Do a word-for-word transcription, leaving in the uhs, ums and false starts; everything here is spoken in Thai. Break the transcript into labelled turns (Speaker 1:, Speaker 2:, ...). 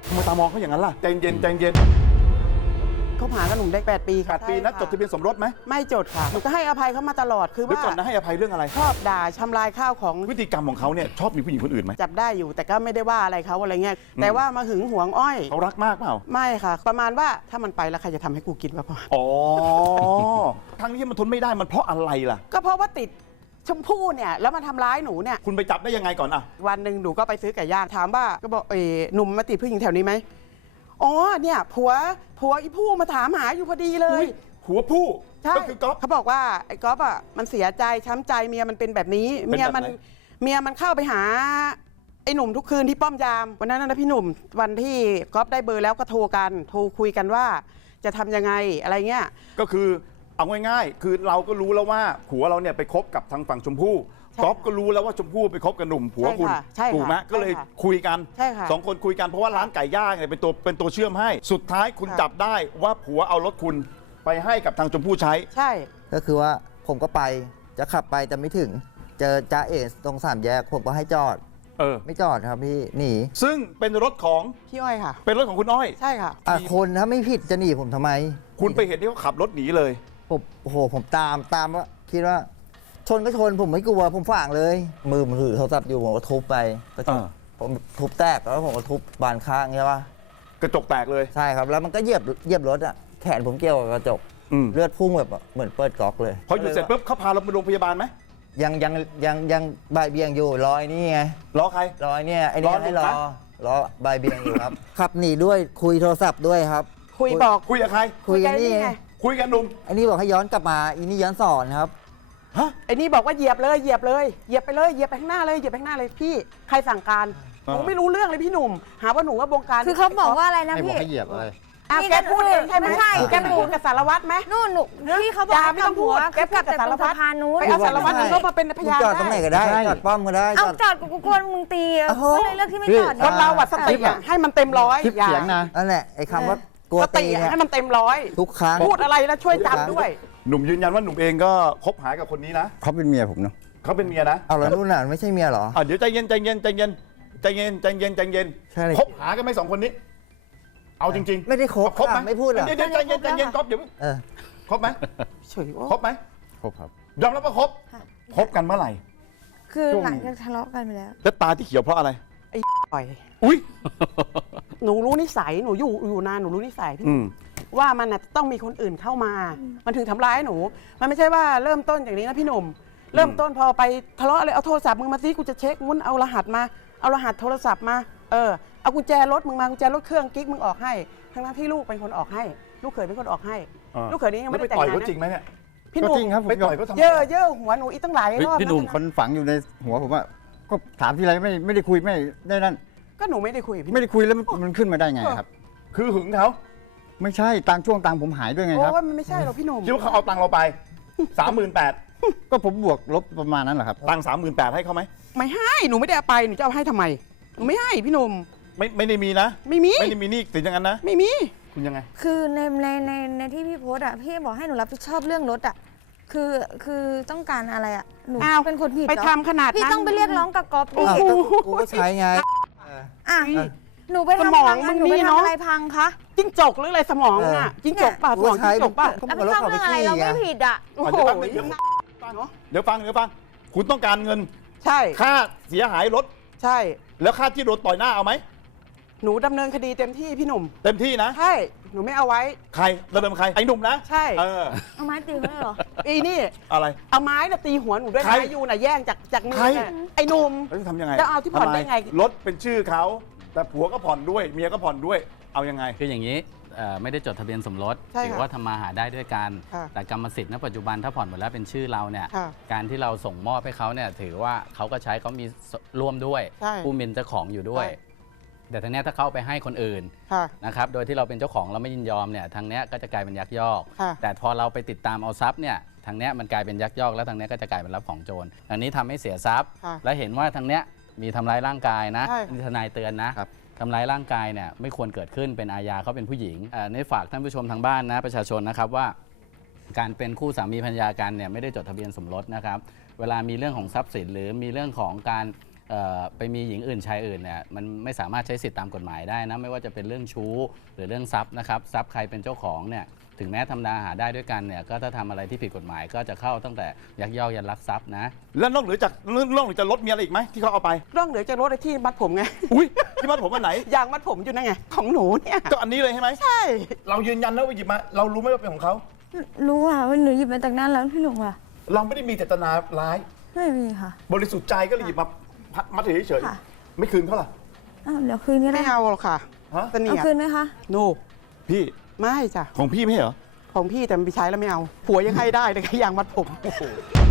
Speaker 1: ทำไมตามองเขาอย่างนั้นล่ะใจเย็นใจเย็น
Speaker 2: คบหากับหนุ่มได้แปดปี
Speaker 1: แป
Speaker 2: ค่ะ
Speaker 1: ดปีนะจดทะเบียนสมรสไหม
Speaker 2: ไม่จดค่ะหนูก็ให้อภัยเขามาตลอดคือ
Speaker 1: เดี๋ยว
Speaker 2: ว่า
Speaker 1: ก่อนนะให้อภัยเรื่องอะไร
Speaker 2: ชอบด่าทำลายข้าวของ
Speaker 1: พฤติกรรมของเขาเนี่ยชอบมีผู้หญิงคนอื่นไหม
Speaker 2: จับได้อยู่แต่ก็ไม่ได้ว่าอะไรเขาอะไรเงี้ยแต่ว่ามาหึงหวงอ้อย
Speaker 1: เขารักมากเปล่า
Speaker 2: ไม่ค่ะ ประมาณว่าถ้ามันไปแล้วใครจะทำให้กูกินวะพ่อ
Speaker 1: อ๋อครั้งนี้มันทนไม่ได้มันเพราะอะไรล่ะ
Speaker 2: ก็เพราะว่าติดชมพู่เนี่ยแล้วมาทำร้ายหนูเนี่ย
Speaker 1: คุณไปจับได้ยังไงก่อนอะ
Speaker 2: วันหนึ่งหนูก็ไปซื้อไก่ย่างถามว่าก็บอกเออหนุ่มมาติดผู้หญิงแถวนี้ไหมอ๋อเนี่ยผัวผัวอีผู้มาถามหาอยู่พอดีเลย
Speaker 1: หัวผู้
Speaker 2: ใช่
Speaker 1: ก็คือก๊อฟ
Speaker 2: เขาบอกว่าไอ้ก๊อฟอ่ะมันเสียใจช้ำใจเมียมันเป็นแบบนี้
Speaker 1: เป็น
Speaker 2: เมีย
Speaker 1: แบบ
Speaker 2: มัน
Speaker 1: ไหน
Speaker 2: เมียมันเข้าไปหาไอ้หนุ่มทุกคืนที่ป้อมยามวันนั้นนะพี่หนุ่มวันที่ก๊อฟได้เบอร์แล้วก็โทรกันโทรคุยกันว่าจะทำยังไงอะไรเงี้ย
Speaker 1: ก็คือเอาง่ายๆคือเราก็รู้แล้วว่าผัวเราเนี่ยไปคบกับทางฝั่งชมพู่
Speaker 2: ใช่
Speaker 1: ก๊อฟก็รู้แล้วว่าชมพู่ไปคบกับหนุ่มผัวคุณ
Speaker 2: ใช่ค่ะ
Speaker 1: ถูกไหม
Speaker 2: ใช่ค่ะ
Speaker 1: ก็เลย
Speaker 2: ใช่ค่ะ
Speaker 1: คุยกัน
Speaker 2: ใช่ค่ะ
Speaker 1: สองคนคุยกันเพราะว่าร้านไก่ย่างเนี่ยเป็นตัวเป็นตัวเชื่อมให้ สุดท้ายคุณ
Speaker 2: ค่ะ
Speaker 1: จับได้ว่าผัวเอารถคุณไปให้กับทางชมพู่ใช้
Speaker 2: ใช่
Speaker 3: ก็คือว่าผมก็ไปจะขับไปแต่ไม่ถึง เจอจ่าเอกตรงสามแยกผมก็ให้จอด
Speaker 1: เออ
Speaker 3: ไม่จอดครับพี่หนี
Speaker 1: ซึ่งเป็นรถของ
Speaker 2: พี่อ้อยค่ะ
Speaker 1: เป็นรถของคุณอ้อย
Speaker 2: ใช่ค่ะ
Speaker 3: อ่ะคนถ้าไม่ผิดจะหนีผมทำไม
Speaker 1: คุณไปเห็นที่เขาขับรถหนีเลย
Speaker 3: ผมโอ้โหผมตามตามว่าคิดว่า ชนก็ชนผมไม่กลัวผมฝ่างเลย มือผมถือโทรศัพท์อยู่ผมก็ทุบไปก็ทุบ
Speaker 1: อ่า
Speaker 3: ผมทุบแตกแล้วผมก็ทุบบานข้างใช่ปะ
Speaker 1: กระจกแตกเลย
Speaker 3: ใช่ครับแล้วมันก็เหยียบเหยียบรถอ่ะแขนผมเกี่ยวกับกระจก
Speaker 1: อืม
Speaker 3: เลือดพุ่งแบบเหมือนเปิดก๊อกเลย
Speaker 1: พอหยุดเสร็จปุ๊บเขาพาเราไปโรงพยาบาลไหม
Speaker 3: ยังยังยังยังบ่ายเบี่ยงอยู่รอยนี่ไง
Speaker 1: ล้อใคร
Speaker 3: รอยเนี่ยไอ้เนี่
Speaker 1: ร
Speaker 3: ย
Speaker 1: อ
Speaker 3: ให้
Speaker 1: หลุ
Speaker 3: ร
Speaker 1: ด
Speaker 3: อ
Speaker 1: นะ
Speaker 3: รอบ่ายเบี่ยงอยู่ครับ ขับหนีด้วยคุยโทรศัพท์ด้วยครับ
Speaker 2: คุยบอก
Speaker 1: คุยกับใคร
Speaker 3: คุยกันนี่
Speaker 2: ไง
Speaker 1: คุยกันหนุ่ม
Speaker 3: ไอ้นี่บอกให้ย้อนกลับมาอีนี่ย้อนสอนครับ
Speaker 1: ฮะ
Speaker 2: ไอ้นี่บอกว่าเหยียบเลยเหยียบเลยเหยียบไปเลยเหยียบไปข้างหน้าเลยเหยียบไปข้างหน้าเลยพี่ใครสั่งการหนูไม่รู้เรื่องเลยพี่หนุ่มหาว่าหนูว่าบงการ
Speaker 4: คือเขาบอกว่าอะไรนะ
Speaker 5: ให้บอก
Speaker 4: พี่
Speaker 5: ให้เหยียบอะไร
Speaker 2: อ้าว
Speaker 4: นี่
Speaker 2: แก
Speaker 4: ก็
Speaker 2: พูดเองใช่ไหม
Speaker 4: ไม่ใช่
Speaker 2: แกพูดกับสารวัตรไหม
Speaker 4: นู่นหนูพี่เขาบอก
Speaker 2: อย่า
Speaker 4: ให้
Speaker 2: ไม่ต้องพูด
Speaker 4: กลับหัว
Speaker 2: แกพูดกับ
Speaker 4: แต่ตรง
Speaker 2: สารวัตร
Speaker 4: สะพานนู้น
Speaker 2: ไปเอาสารวัตรนรกมาเป็นพยาน
Speaker 3: จอดตรงไหนก็ได้
Speaker 5: ใช่
Speaker 3: จอดป้อมก็ได้
Speaker 4: เอา
Speaker 3: จอด
Speaker 4: จอดกูกลัวมึงตีอะ
Speaker 3: โอ้โห
Speaker 4: ก็เลยเลือกที่ไม่
Speaker 5: พี่
Speaker 4: จอด
Speaker 2: คนเราอะสติอะให้มันเต็มร้อย
Speaker 5: คลิป
Speaker 2: อย่า
Speaker 5: เสียงนะ
Speaker 3: นั่นแหละไอ้คำว่ากลัว
Speaker 2: ส
Speaker 3: ตี
Speaker 2: ติอะ
Speaker 3: เนี่ย
Speaker 2: ให้มันเต็มร้อย
Speaker 3: ทุกครั้ง
Speaker 2: พูดอะไรแล้วช่วยจำด้วย
Speaker 1: หนุ่มยืนยันว่าหนุ่มเองก็คบหากับคนนี้นะ
Speaker 5: เขาเป็นเมียผมเนาะ
Speaker 1: เขาเป็นเมียนะ
Speaker 3: เอาแล้วนู่นน่ะไม่ใช่เมียเหรอ
Speaker 1: อ่ะเดี๋ยวใจเย็นใจเย็นใจเย็นใจเย็นใจเย็นใจเย็น
Speaker 3: ใช่เลย
Speaker 1: คบหากันไหมสองคนนี้ เอาจริงๆ
Speaker 3: ไม่ได้คบ
Speaker 1: คบไหม
Speaker 3: ค่ะไม่พูดเหรอ
Speaker 1: เดี๋ยวเดี๋ยวใจเย็นใจเย็นก๊อฟเดี๋ยว
Speaker 3: เออ
Speaker 1: คบไหม
Speaker 2: เฉยว่า
Speaker 1: คบไหม
Speaker 5: ครบครับ
Speaker 1: ยอมรับว่าคบคบกันเมื่อไหร่
Speaker 4: คือหลังจากทะเลาะกันไปแล้ว
Speaker 1: แล้วตาที่เขียวเพราะอะไร
Speaker 2: ไอ้ปล่อย
Speaker 1: อุ้ย
Speaker 2: หนูรู้นิสัยหนูอยู่อยู่นานหนูรู้นิสัยพี่
Speaker 1: อืม
Speaker 2: ว่ามันน่ะต้องมีคนอื่นเข้ามา มันถึงทำร้ายหนู มันไม่ใช่ว่าเริ่มต้นอย่างนี้นะพี่หนุ่ม เริ่มต้นพอไปทะเลาะอะไรเอาโทรศัพท์มึงมาซิกูจะเช็คงุ้นเอารหัสมาเอารหัสโทรศัพท์มาเออเอากุญแจรถมึงมากุญแจรถเครื่องกิ๊กมึงออกให้ทั้งๆที่ลูกเป็นคนออกให้ ลูกเขยเป็นคนออกให้
Speaker 1: อ่า
Speaker 2: ลูกเขยนี้ยัง
Speaker 1: แล้ว
Speaker 2: ไม่
Speaker 1: ไป
Speaker 2: ได้แต่ง
Speaker 1: ต่อย
Speaker 2: งาน
Speaker 1: เขาจริง
Speaker 2: นะ
Speaker 1: ไหมเนี่ย
Speaker 2: พี่ห
Speaker 5: ก็
Speaker 2: นุ่ม
Speaker 5: จริงครับผม
Speaker 1: ไปต่อย
Speaker 5: ยอม
Speaker 1: เขาทำไม
Speaker 2: เย่อเย่อหัวหนูอีกตั้งหลาย
Speaker 5: เฮ้ย
Speaker 2: รอบ
Speaker 5: พี่หนุ่ม
Speaker 2: ะ
Speaker 5: คนฝังอยู่ในหัวผมว่าก็ถามทีไรไม่ไม่ได้คุยไม่ได้นั่น
Speaker 2: ก็หนูไม่ได้คุยกับพี่
Speaker 5: ไม่ได้คุยแล้วมันมันขึ้นมาได้ไงครับ
Speaker 1: คือหึงเขา
Speaker 5: ไม่ใช่ตังค์ช่วงตังค์ผมหายด้วยไงครับ
Speaker 2: โอ้ยมันไม่ใช่หรอกพี่หนุ่ม
Speaker 1: คิดว่าเขาเอาตังค์เราไปสามหมื่นแปด
Speaker 5: ก็ผมบวกลบประมาณนั้นแหละครับ
Speaker 1: ตังค์สามหมื่นแปดให้เขาไหม
Speaker 2: ไม่ให้หนูไม่ได้เอาไปหนูจะเอาให้ทำไมหนูไม่ให้พี่หนุ่ม
Speaker 1: ไม่ไม่ได้มีนะ
Speaker 2: ไม่มี
Speaker 1: ไม่ได้มีหนี่สินอย่างนั้นนะ
Speaker 2: ไม่มี
Speaker 1: คุณยังไง
Speaker 4: คือในในในในที่พี่โพสต์อะพี่บอกให้หนูรับผิดชอบเรื่องรถอะคือคือต้องการอะไรอะหนู
Speaker 2: อ้าว
Speaker 4: เป็นคนผิด
Speaker 2: ไป
Speaker 4: เหรอ
Speaker 2: ทำขนาด
Speaker 4: พี่
Speaker 2: นั้น
Speaker 4: ต้องไปเรียกร้องกับก๊อฟดิ
Speaker 3: อ้าวก็กูก็ใช้ไง
Speaker 4: อ่ะ
Speaker 2: นี่
Speaker 4: หนูไป
Speaker 2: ส
Speaker 4: ทำ
Speaker 2: มอง
Speaker 4: พัง
Speaker 2: มึ
Speaker 4: อะ
Speaker 2: ง
Speaker 4: หนูไป
Speaker 2: นี่เนอะ
Speaker 4: ทำอะไรพังคะ
Speaker 2: จิ้งจกหรืออะไรสมองอ่ะจิ้งจกป่ะสมองจิ้งจกป่ะ
Speaker 3: เขา
Speaker 4: รับ
Speaker 3: บอ
Speaker 4: ผิ
Speaker 3: ก
Speaker 4: ด
Speaker 3: รถ
Speaker 4: ชอบ
Speaker 3: เขาไป
Speaker 4: เรื่องอะไร
Speaker 3: ขี้
Speaker 4: เราไม่
Speaker 3: ไง
Speaker 4: ผิดอะ
Speaker 2: โอ้
Speaker 1: อ่ะ
Speaker 2: โห
Speaker 1: เดี๋ยวแป๊บนึงเดี๋ยวฟังเดี๋ยวฟังคุณต้องการเงิน
Speaker 2: ใช่
Speaker 1: ค่าเสียหายรถ
Speaker 2: ใช่
Speaker 1: แล้วค่าที่โดนต่อยหน้าเอาไหม
Speaker 2: หนูดำเนินคดีเต็มที่พี่หนุ่ม
Speaker 1: เต็มที่นะ
Speaker 2: ใช่หนูไม่เอาไว้
Speaker 1: ใครระเบิดใครไอ้หนุ่มนะ
Speaker 2: ใช่
Speaker 1: เออ
Speaker 4: เอาไม้ตีเขาเลยเหรอ
Speaker 2: ไอ้นี่
Speaker 1: อะไร
Speaker 2: เอาไม้น่ะตีหัวหนูด้วย
Speaker 1: ใคร
Speaker 2: ไม้ยูน่ะแย่งจากจากมือ
Speaker 1: ใคร
Speaker 2: น่ะไอ้หนุ่ม
Speaker 1: แล้วจะทำยังไง
Speaker 2: แล้วเอาที่ผ่อนได้ไง
Speaker 1: ทำมรถเป็นชื่อเขาแต่ผัวก็ผ่อนด้วย เมียก็ผ่อนด้วยเอายังไง
Speaker 6: คืออย่างนี้เอ่อไม่ได้จดทะเบียนสมรส
Speaker 2: ใช่ค่ะ
Speaker 6: ถืว่าทำมาหาได้ด้วยกัน
Speaker 2: ค่ะ
Speaker 6: แต่กรรมสิทธิ์ณปัจจุบันถ้าผ่อนหมดแล้วเป็นชื่อเราเนี่ย
Speaker 2: ค่ะ
Speaker 6: การที่เราส่งมอบให้เขาเนี่ยถือว่าเขาก็ใช้เขามีร่วมด้วย
Speaker 2: ใช่
Speaker 6: ผู้เป็นเจ้าของอยู่ด้วย
Speaker 2: ใช่
Speaker 6: แต่ทีเนี้ยถ้าเขาไปให้คนอื่น
Speaker 2: ค่ะ
Speaker 6: นะครับโดยที่เราเป็นเจ้าของเราไม่ยินยอมเนี่ยทางเนี้ยก็จะกลายเป็นยักยอก
Speaker 2: ค่ะ
Speaker 6: แต่พอเราไปติดตามเอาทรัพย์เนี่ยทางเนี้ยมันกลายเป็นยักยอกแล้วทางเนี้ยก็จะกลายเป็นรับของโจรอันนี้ทำให้เสียทรัพย์
Speaker 2: ค่ะ
Speaker 6: และเห็นว่าทางเนี้ยมีทำร้ายร่างกายนะ
Speaker 2: ใช่
Speaker 6: นี่ทนายเตือนนะครับ ทำร้ายร่างกายเนี่ยไม่ควรเกิดขึ้นเป็นอาญาเขาเป็นผู้หญิงเอ่อในฝากท่านผู้ชมทางบ้านนะประชาชนนะครับว่า การเป็นคู่สามีภรรยากันเนี่ยไม่ได้จดทะเบียนสมรสนะครับเวลามีเรื่องของทรัพย์สินหรือมีเรื่องของการเอ่อไปมีหญิงอื่นชายอื่นเนี่ยมันไม่สามารถใช้สิทธิตามกฎหมายได้นะไม่ว่าจะเป็นเรื่องชู้หรือเรื่องทรัพย์นะครับทรัพย์ใครเป็นเจ้าของเนี่ยถึงแม้ทำนาหาได้ด้วยกันเนี่ยก็ถ้าทำอะไรที่ผิดกฎหมายก็จะเข้าตั้งแต่ยักยอกยันลักทรัพย์นะ
Speaker 1: แล้วนอกเหนือจากนอกเหนือจากรถมีอะไรอีกไหมที่เขาเอาไป
Speaker 2: ร่องเหลือจากรถไอ้ที่มัดผมไง
Speaker 1: อุ้ยที่มัดผมอันไหน
Speaker 2: ยางมัดผมอยู่นั่นไงของหนูเนี่ย
Speaker 1: ก็อันนี้เลยใช่ไหม
Speaker 2: ใช่
Speaker 1: เรายืนยันนะว่าหยิบมาเรารู้ไหมว่าเป็นของเขา
Speaker 4: รู้ค่ะว่าหนูหยิบมาจากนั้นแล้วพี่หนุ่มค่ะ
Speaker 1: เราไม่ได้มีเจตนาร้าย
Speaker 4: ไม่มีค่ะ
Speaker 1: บริสุทธิ์ใจก็เลยหยิบมามัดเฉย
Speaker 4: ค่ะ
Speaker 1: ๆไม่คืนเขาล่ะ
Speaker 4: อ้าวเดี๋ยวคืนก็ได้
Speaker 2: ไม่เอาหรอกค่ะ
Speaker 1: ฮะ
Speaker 2: เสนี
Speaker 4: เอา
Speaker 2: ยด
Speaker 4: คืนไหมคะ
Speaker 2: โน
Speaker 1: พี่
Speaker 2: ไม่จ้ะ
Speaker 1: ของพี่ไม่ใช่เหรอ
Speaker 2: ของพี่แต่มันไปใช้แล้วไม่เอา ผัวยังให้ได้เลยค่ะยางมัดผม
Speaker 1: โอ้โห